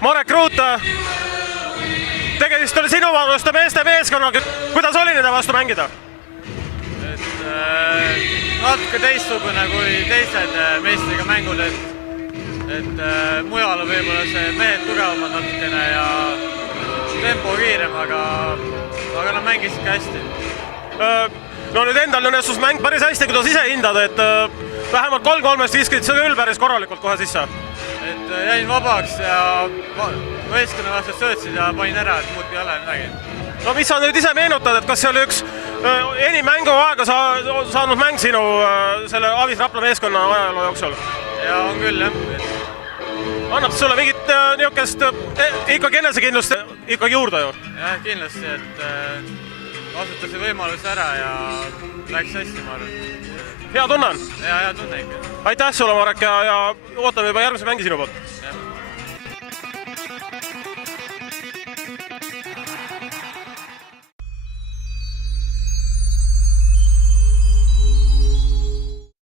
Marek Ruut, tegemist oli sinu vastu meeste meeskonnaga. Kuidas oli nende vastu mängida? Natuke teistsugune kui teised meestega mängud, et mujal on võib-olla see mehed tugevamad natukene ja tempo kiirem, aga nad mängisid ka hästi. No nüüd endal õnnestus mäng päris hästi, kuidas ise hindad, et vähemalt 3-3-st viskid sa küll päris korralikult kohe sisse. Et jäin vabaks ja võistkonna vastu söötsid ja panin ära, et muud ei ole midagi. No mis sa nüüd ise meenutad, et kas see oli üks enim mänguaega saanud mäng sinu selle Avis Rapla meeskonna ajaloo jooksul? Ja on küll, jah. Annab sulle mingit niisugust ikkagi enesekindlust ikkagi juurde ju? Jah, kindlasti, et kasutasin võimaluse ära ja läks hästi, ma arvan. Hea tunne on? Hea tunne ikka. Aitäh sulle, Marek, ja ootame juba järgmise mängi sinu poolt.